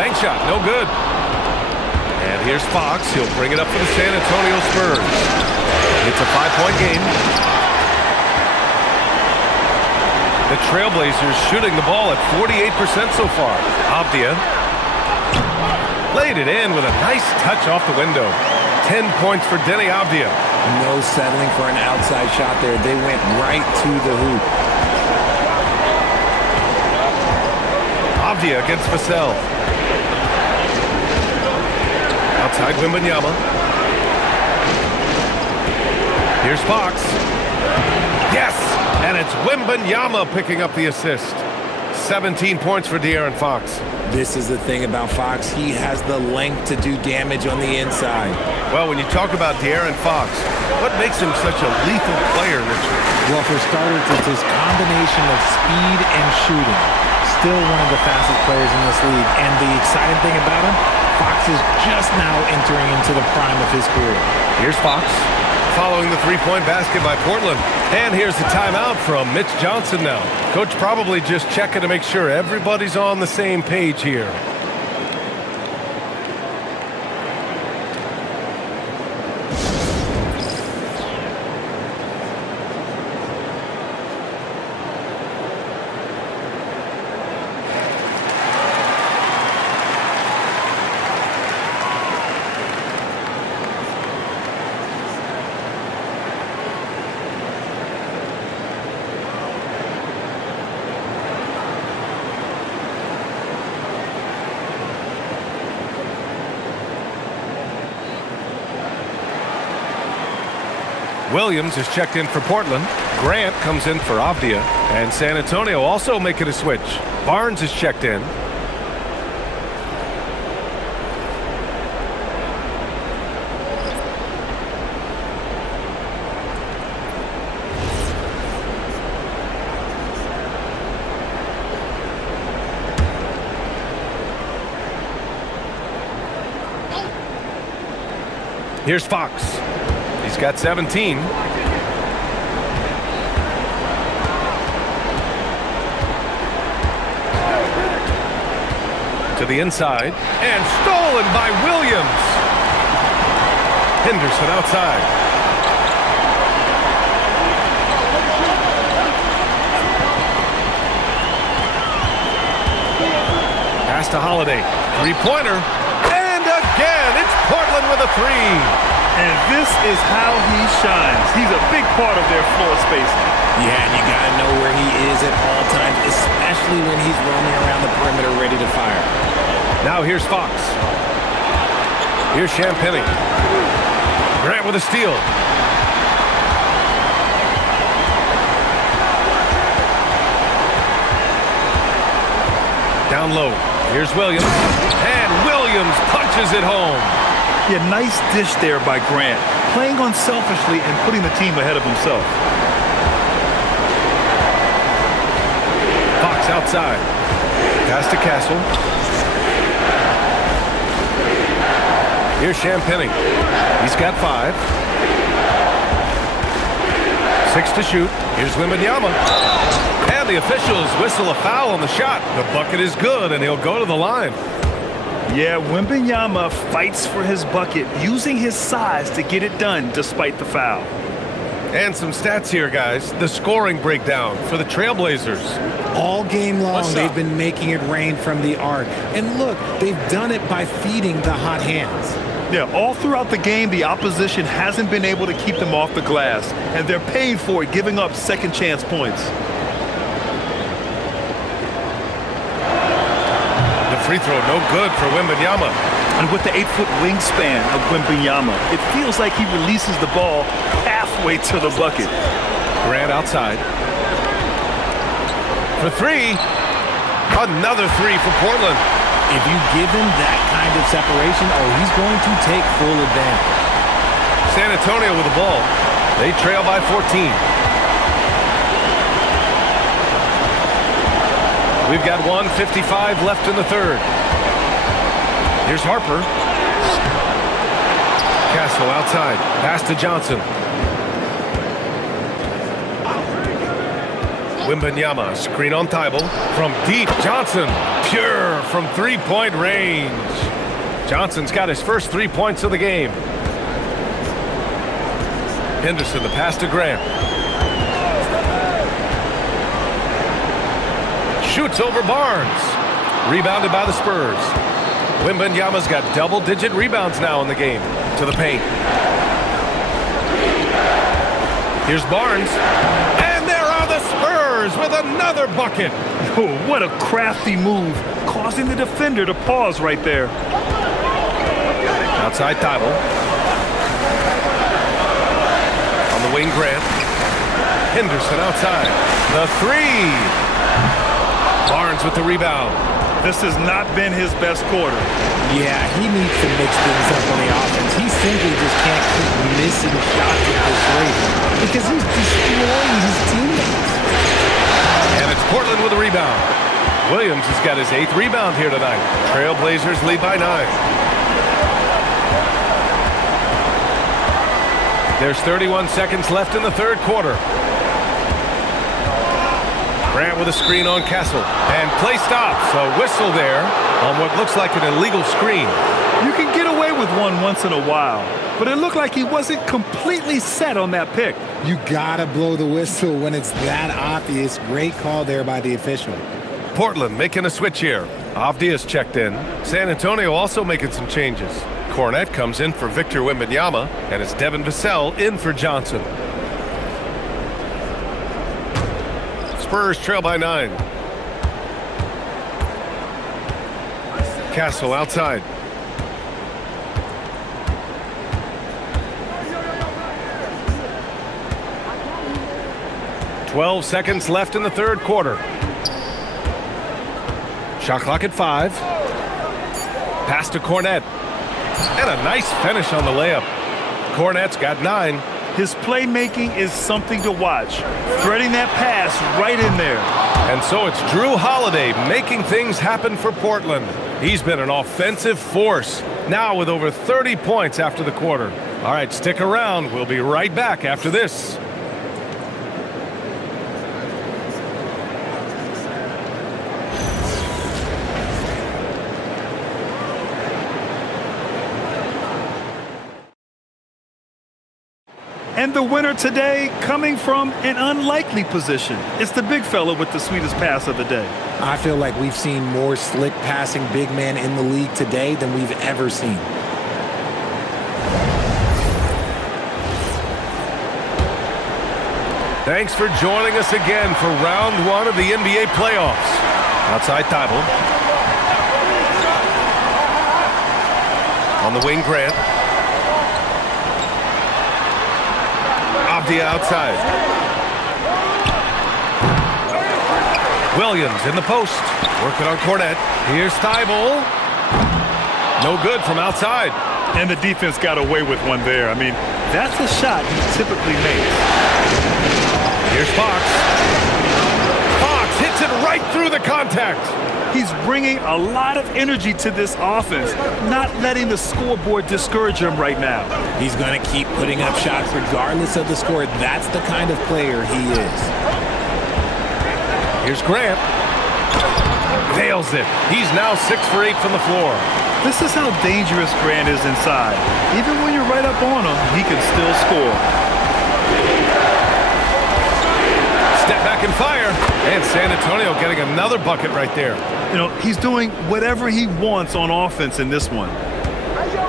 Bank shot, no good. And here's Fox. He'll bring it up for the San Antonio Spurs. It's a 5-point game. The Trailblazers shooting the ball at 48% so far. Avdia laid it in with a nice touch off the window. 10 points for Denny Avdia. No settling for an outside shot there. They went right to the hoop. Avdia against Vassell. Outside Wembanyama. Here's Fox. Yes! And it's Wembanyama picking up the assist. 17 points for De'Aaron Fox. This is the thing about Fox. He has the length to do damage on the inside. Well, when you talk about De'Aaron Fox, what makes him such a lethal player, Richard? Well, for starters, it's his combination of speed and shooting. Still one of the fastest players in this league. And the exciting thing about him, Fox is just now entering into the prime of his career. Here's Fox following the three-point basket by Portland. And here's the timeout from Mitch Johnson now. Coach probably just checking to make sure everybody's on the same page here. Williams is checked in for Portland. Grant comes in for Avdia. And San Antonio also making a switch. Barnes is checked in. Here's Fox. He's got 17. To the inside. And stolen by Williams. Henderson outside. Pass to Holiday. Three-pointer. And again, it's Portland with a three. And this is how he shines. He's a big part of their floor spacing. Yeah, and you got to know where he is at all times, especially when he's roaming around the perimeter ready to fire. Now here's Fox. Here's Champagnie. Grant with a steal. Down low. Here's Williams. And Williams punches it home. Yeah, nice dish there by Grant. Playing unselfishly and putting the team ahead of himself. Fox outside. Pass to Castle. Here's Champagnie. He's got 5. 6 to shoot. Here's Wembanyama. And the officials whistle a foul on the shot. The bucket is good, and he'll go to the line. Yeah, Wembanyama fights for his bucket, using his size to get it done despite the foul. And some stats here, guys. The scoring breakdown for the Trailblazers. All game long, they've been making it rain from the arc. And look, they've done it by feeding the hot hands. Yeah, all throughout the game, the opposition hasn't been able to keep them off the glass, and they're paying for it, giving up second chance points. Free throw no good for Wembanyama. And with the 8-foot wingspan of Wembanyama, it feels like he releases the ball halfway to the bucket. Grant outside. For 3. Another 3 for Portland. If you give him that kind of separation, he's going to take full advantage. San Antonio with the ball. They trail by 14. We've got 1:55 left in the third. Here's Harper. Castle outside. Pass to Johnson. Wembanyama, screen on Thibault. From deep, Johnson, pure from three-point range. Johnson's got his first 3 points of the game. Henderson, the pass to Grant. Shoots over Barnes. Rebounded by the Spurs. Wembanyama's got double-digit rebounds now in the game. To the paint. Here's Barnes. And there are the Spurs with another bucket. Oh, what a crafty move, causing the defender to pause right there. Outside Thibault. On the wing, Grant. Henderson outside. The three. Barnes with the rebound. This has not been his best quarter. Yeah, he needs to mix things up on the offense. He simply just can't keep missing shots at this rate because he's destroying his teammates. And it's Portland with a rebound. Williams has got his 8th rebound here tonight. Trailblazers lead by 9. There's 31 seconds left in the third quarter. Grant with a screen on Castle. And play stops. A whistle there on what looks like an illegal screen. You can get away with one once in a while, but it looked like he wasn't completely set on that pick. You gotta blow the whistle when it's that obvious. Great call there by the official. Portland making a switch here. Avdia's checked in. San Antonio also making some changes. Cornette comes in for Victor Wembanyama, and it's Devin Vassell in for Johnson. Spurs trail by 9. Castle outside. "12 seconds left in the third quarter. Shot clock at 5. Pass to Cornette. And a nice finish on the layup. Cornette's got 9. His playmaking is something to watch. Threading that pass right in there. And so it's Drew Holiday making things happen for Portland. He's been an offensive force, now with over 30 points after the quarter. All right, stick around. We'll be right back after this. And the winner today coming from an unlikely position. It's the big fella with the sweetest pass of the day. I feel like we've seen more slick passing big men in the league today than we've ever seen. Thanks for joining us again for round 1 of the NBA playoffs. Outside Thibault. On the wing, Grant. Avdia outside. Williams in the post. Working on Cornette. Here's Thibault. No good from outside. And the defense got away with one there. I mean, that's a shot he typically makes. Here's Fox. Fox hits it right through the contact. He's bringing a lot of energy to this offense, not letting the scoreboard discourage him right now. He's going to keep putting up shots regardless of the score. That's the kind of player he is. Here's Grant. Nails it. He's now 6 for 8 from the floor. This is how dangerous Grant is inside. Even when you're right up on him, he can still score. Step back and fire. And San Antonio getting another bucket right there. You know, he's doing whatever he wants on offense in this one.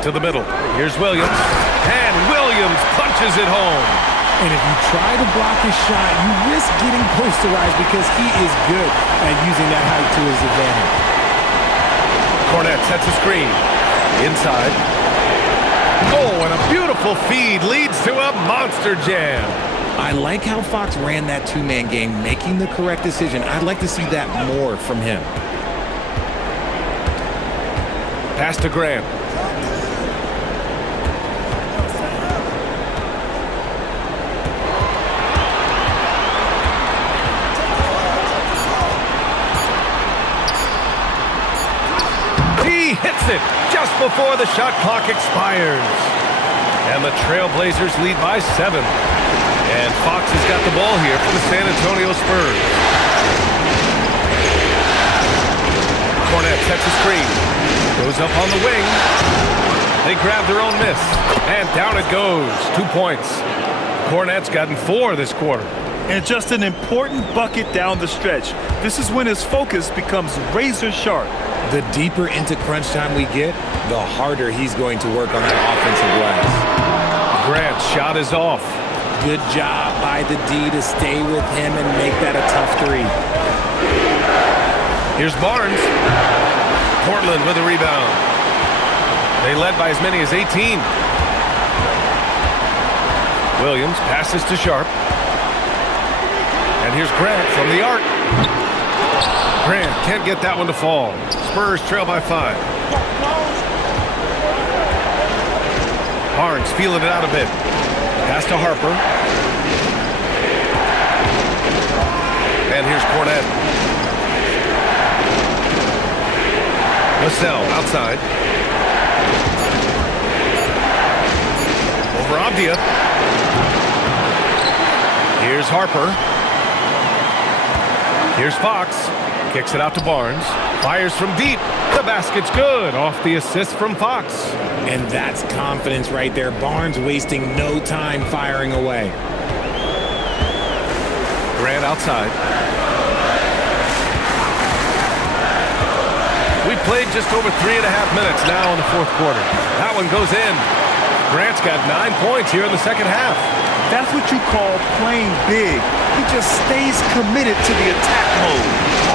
To the middle. Here's Williams. And Williams punches it home. And if you try to block his shot, you risk getting posterized because he is good at using that height to his advantage. Cornette sets a screen. Inside. Oh, and a beautiful feed leads to a monster jam. I like how Fox ran that two-man game, making the correct decision. I'd like to see that more from him. Pass to Grant. He hits it just before the shot clock expires. And the Trailblazers lead by 7. And Fox has got the ball here for the San Antonio Spurs. Hornet sets a screen. Goes up on the wing. They grab their own miss. And down it goes. 2 points. Hornet's gotten 4 this quarter. And just an important bucket down the stretch. This is when his focus becomes razor sharp. The deeper into crunch time we get, the harder he's going to work on that offensive glass. Grant's shot is off. Good job by the D to stay with him and make that a tough 3. Here's Barnes. Portland with a rebound. They led by as many as 18. Williams passes to Sharp. And here's Grant from the arc. Grant can't get that one to fall. Spurs trail by 5. Barnes feeling it out a bit. Pass to Harper. And here's Cornette. Vassell outside. Over Avdia. Here's Harper. Here's Fox. Kicks it out to Barnes. Fires from deep. The basket's good. Off the assist from Fox. And that's confidence right there. Barnes wasting no time firing away. Grant outside. We played just over 3.5 minutes now in the fourth quarter. That one goes in. Grant's got 9 points here in the second half. That's what you call playing big. He just stays committed to the attack mode.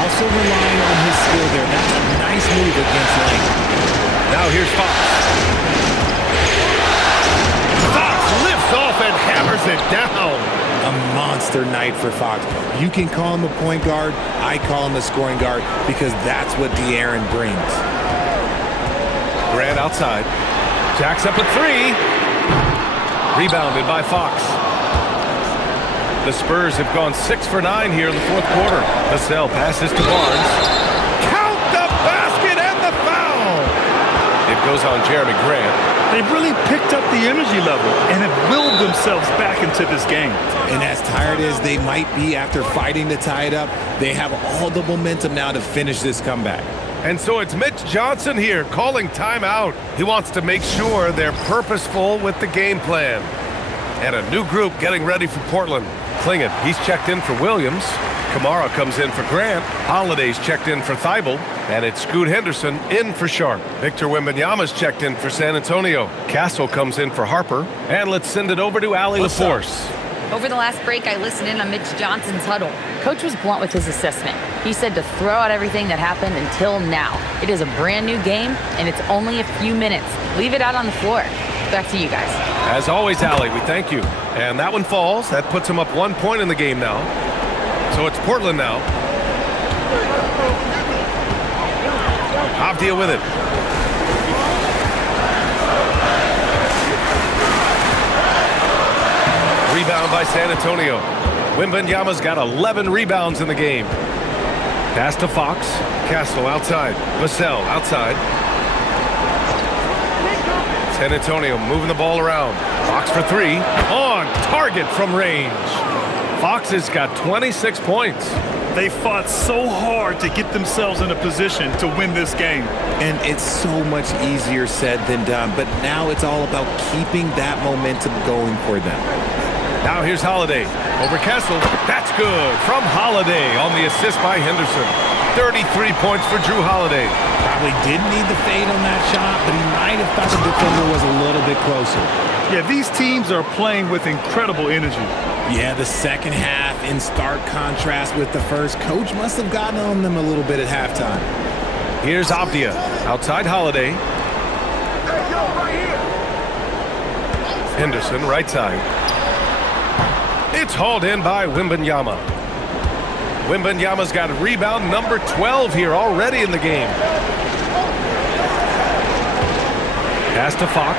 Also relying on his skill there. That's a nice move against Lynx. Now here's Fox. Fox lifts off and hammers it down. A monster night for Fox. You can call him a point guard. I call him a scoring guard because that's what De'Aaron brings. Grant outside. Jacks up a 3. Rebounded by Fox. The Spurs have gone 6 for 9 here in the fourth quarter. Vassell passes to Barnes. Count the basket and the foul! It goes on Jeremy Grant. They've really picked up the energy level and have willed themselves back into this game. And as tired as they might be after fighting to tie it up, they have all the momentum now to finish this comeback. And so it's Mitch Johnson here calling timeout. He wants to make sure they're purposeful with the game plan. And a new group getting ready for Portland. Clingan, he's checked in for Williams. Kamara comes in for Grant. Holiday's checked in for Thibault. And it's Scoot Henderson in for Sharp. Victor Wembanyama's checked in for San Antonio. Castle comes in for Harper. And let's send it over to Allie LaForce. Over the last break, I listened in on Mitch Johnson's huddle. Coach was blunt with his assessment. He said to throw out everything that happened until now. It is a brand new game, and it's only a few minutes. Leave it out on the floor. Back to you guys. As always, Allie, we thank you. And that one falls. That puts him up 1 point in the game now. So it's Portland now. Avdia with it. Rebound by San Antonio. Wembanyama's got 11 rebounds in the game. Pass to Fox. Castle outside. Vassell outside. San Antonio moving the ball around. Fox for 3. On target from range. Fox has got 26 points. They fought so hard to get themselves in a position to win this game. And it's so much easier said than done. But now it's all about keeping that momentum going for them. Now here's Holiday. Over Castle. That's good from Holiday on the assist by Henderson. 33 points for Drew Holiday. Probably didn't need the fade on that shot, but he might have thought the defender was a little bit closer. Yeah, these teams are playing with incredible energy. Yeah, the second half in stark contrast with the first. Coach must have gotten on them a little bit at halftime. Here's Avdia. Outside Holiday. Henderson, right side. It's hauled in by Wembanyama. Wembanyama's got rebound number 12 here already in the game. Pass to Fox.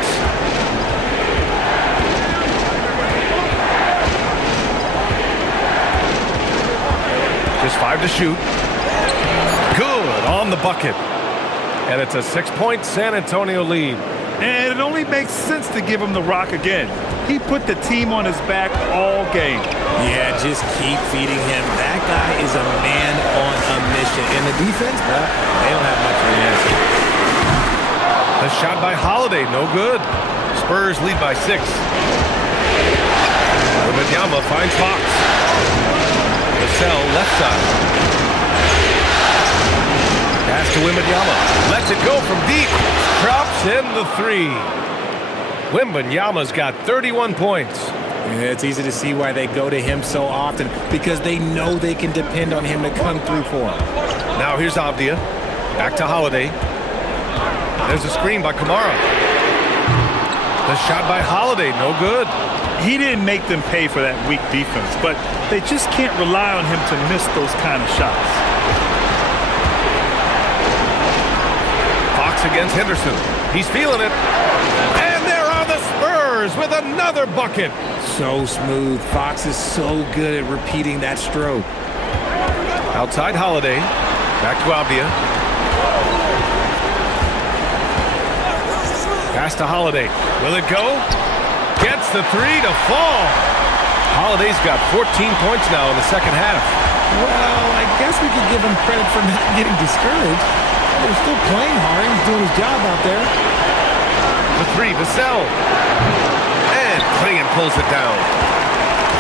Just 5 to shoot. Good on the bucket. And it's a 6-point San Antonio lead. And it only makes sense to give him the rock again. He put the team on his back all game. Yeah, just keep feeding him. That guy is a man on a mission. And the defense, well, they don't have much of an answer. A shot by Holiday, no good. Spurs lead by 6. Wembanyama finds Fox. Vassell left side. Pass to Wembanyama. Lets it go from deep. Drops in the 3. Wembanyama's got 31 points. Yeah, it's easy to see why they go to him so often, because they know they can depend on him to come through for them. Now here's Avdia. Back to Holiday. There's a screen by Kamara. The shot by Holiday, no good. He didn't make them pay for that weak defense, but they just can't rely on him to miss those kind of shots. Fox against Henderson. He's feeling it. And there are the Spurs with another bucket. So smooth. Fox is so good at repeating that stroke. Outside Holiday. Back to Avdia. Pass to Holiday. Will it go? Gets the 3 to fall. Holiday's got 14 points now in the second half. Well, I guess we could give him credit for not getting discouraged. They're still playing hard. He's doing his job out there. The 3, Vassell. And Klingon pulls it down.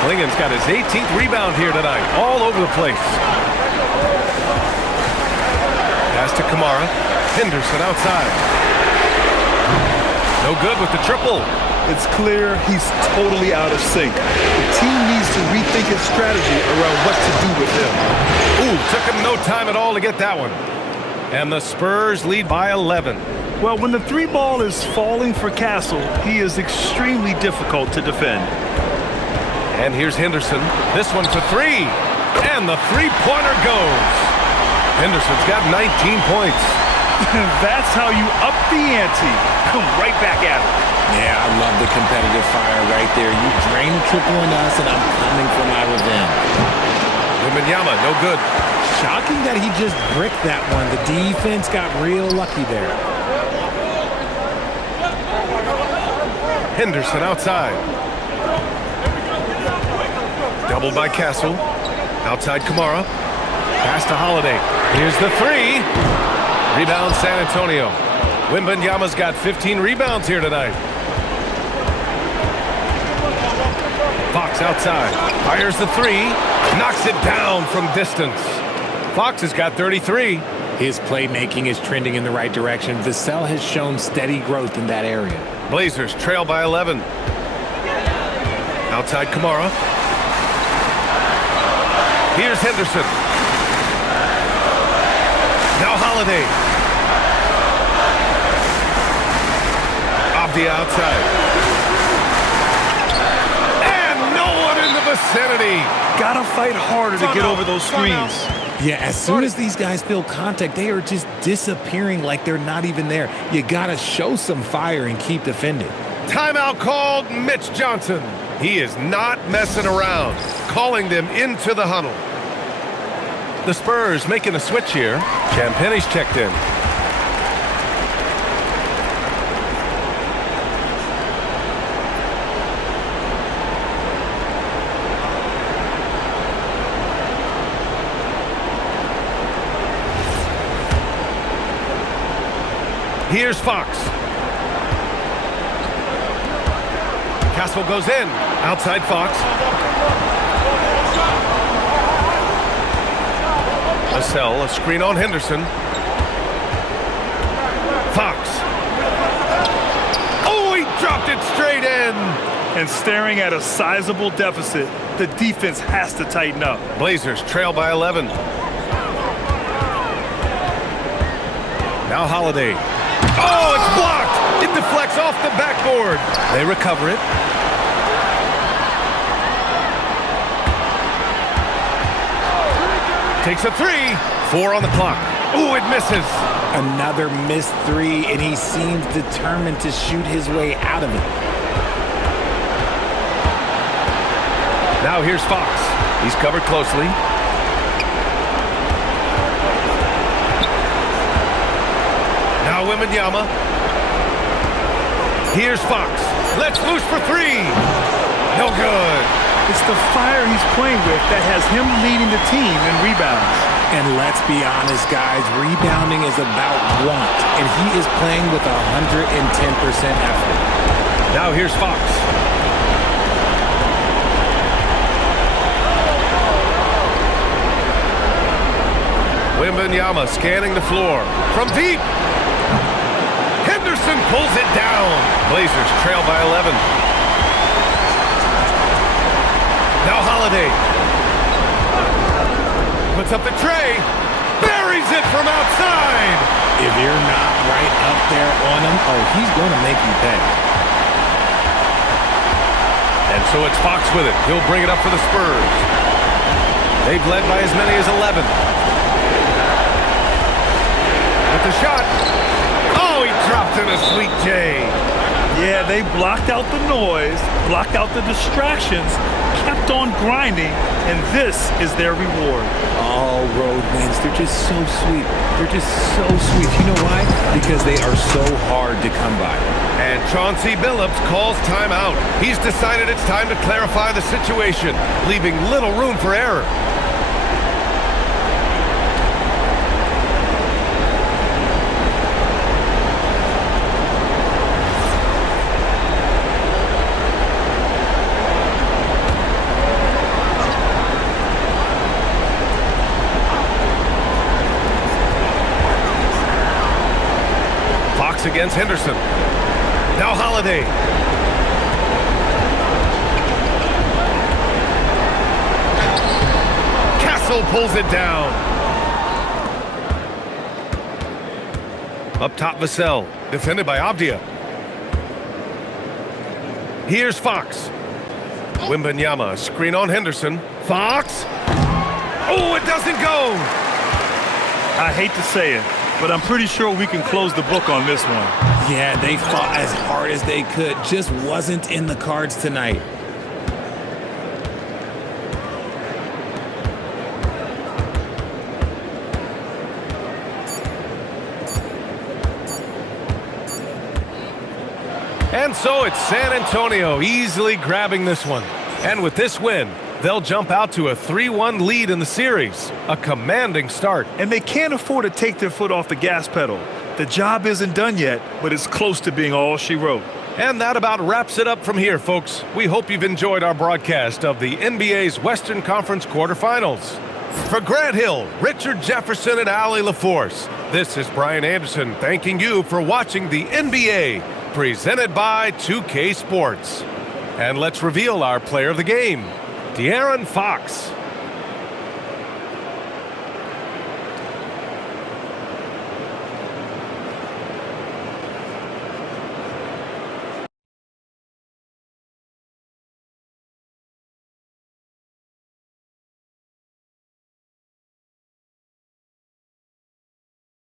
Klingon's got his 18th rebound here tonight. All over the place. Pass to Kamara. Henderson outside. No good with the triple. It's clear he's totally out of sync. The team needs to rethink its strategy around what to do with him. Ooh, took him no time at all to get that one. And the Spurs lead by 11. Well, when the 3 ball is falling for Castle, he is extremely difficult to defend. And here's Henderson. This one for 3. And the 3-pointer goes. Henderson's got 19 points. That's how you up the ante. Come right back at him. Yeah, I love the competitive fire right there. You drain a triple on us, and I'm coming for my revenge. Wembanyama, no good. Shocking that he just bricked that one. The defense got real lucky there. Henderson outside. Doubled by Castle. Outside Kamara. Pass to Holiday. Here's the 3. Rebound San Antonio. Wembanyama's got 15 rebounds here tonight. Fox outside. Fires the 3. Knocks it down from distance. Fox has got 33. His playmaking is trending in the right direction. Vassell has shown steady growth in that area. Blazers trail by 11. Outside Kamara. Here's Henderson. Now Holiday. Avdia outside. And no one in the vicinity. Gotta fight harder to get over those screens. Yeah, as soon as these guys feel contact, they are just disappearing like they're not even there. You gotta show some fire and keep defending. Timeout called Mitch Johnson. He is not messing around, calling them into the huddle. The Spurs making a switch here. Champagne's checked in. Here's Fox. Castle goes in. Outside Fox. Vassell, a screen on Henderson. Fox. Oh, he dropped it straight in. And staring at a sizable deficit, the defense has to tighten up. Blazers trail by 11. Now Holiday. Oh, it's blocked. It deflects off the backboard. They recover it. Takes a 3. 4 on the clock. Ooh, it misses. Another missed 3, and he seems determined to shoot his way out of it. Now here's Fox. He's covered closely. Now Wembanyama. Here's Fox. Let's loose for three. No good. It's the fire he's playing with that has him leading the team in rebounds. And let's be honest, guys, rebounding is about want, and he is playing with 110% effort. Now here's Fox. Wembanyama scanning the floor. From deep. Henderson pulls it down. Blazers trail by 11. Now Holiday. Puts up the tray. Buries it from outside. If you're not right up there on him, oh, he's going to make you pay. And so it's Fox with it. He'll bring it up for the Spurs. They've led by as many as 11. With the shot. Oh, he dropped in a sweet J. Yeah, they blocked out the noise, blocked out the distractions, kept on grinding, and this is their reward. All road wins. They're just so sweet. They're just so sweet. You know why? Because they are so hard to come by. And Chauncey Billups calls timeout. He's decided it's time to clarify the situation, leaving little room for error. Against Henderson. Now Holiday. Castle pulls it down. Up top, Vassell. Defended by Avdia. Here's Fox. Wembanyama, screen on Henderson. Fox. Oh, it doesn't go. I hate to say it, but I'm pretty sure we can close the book on this one. Yeah, they fought as hard as they could. Just wasn't in the cards tonight. And so it's San Antonio easily grabbing this one. And with this win, they'll jump out to a 3-1 lead in the series. A commanding start. And they can't afford to take their foot off the gas pedal. The job isn't done yet, but it's close to being all she wrote. And that about wraps it up from here, folks. We hope you've enjoyed our broadcast of the NBA's Western Conference quarterfinals. For Grant Hill, Richard Jefferson, and Allie LaForce, this is Brian Anderson thanking you for watching the NBA, presented by 2K Sports. And let's reveal our player of the game, De'Aaron Fox.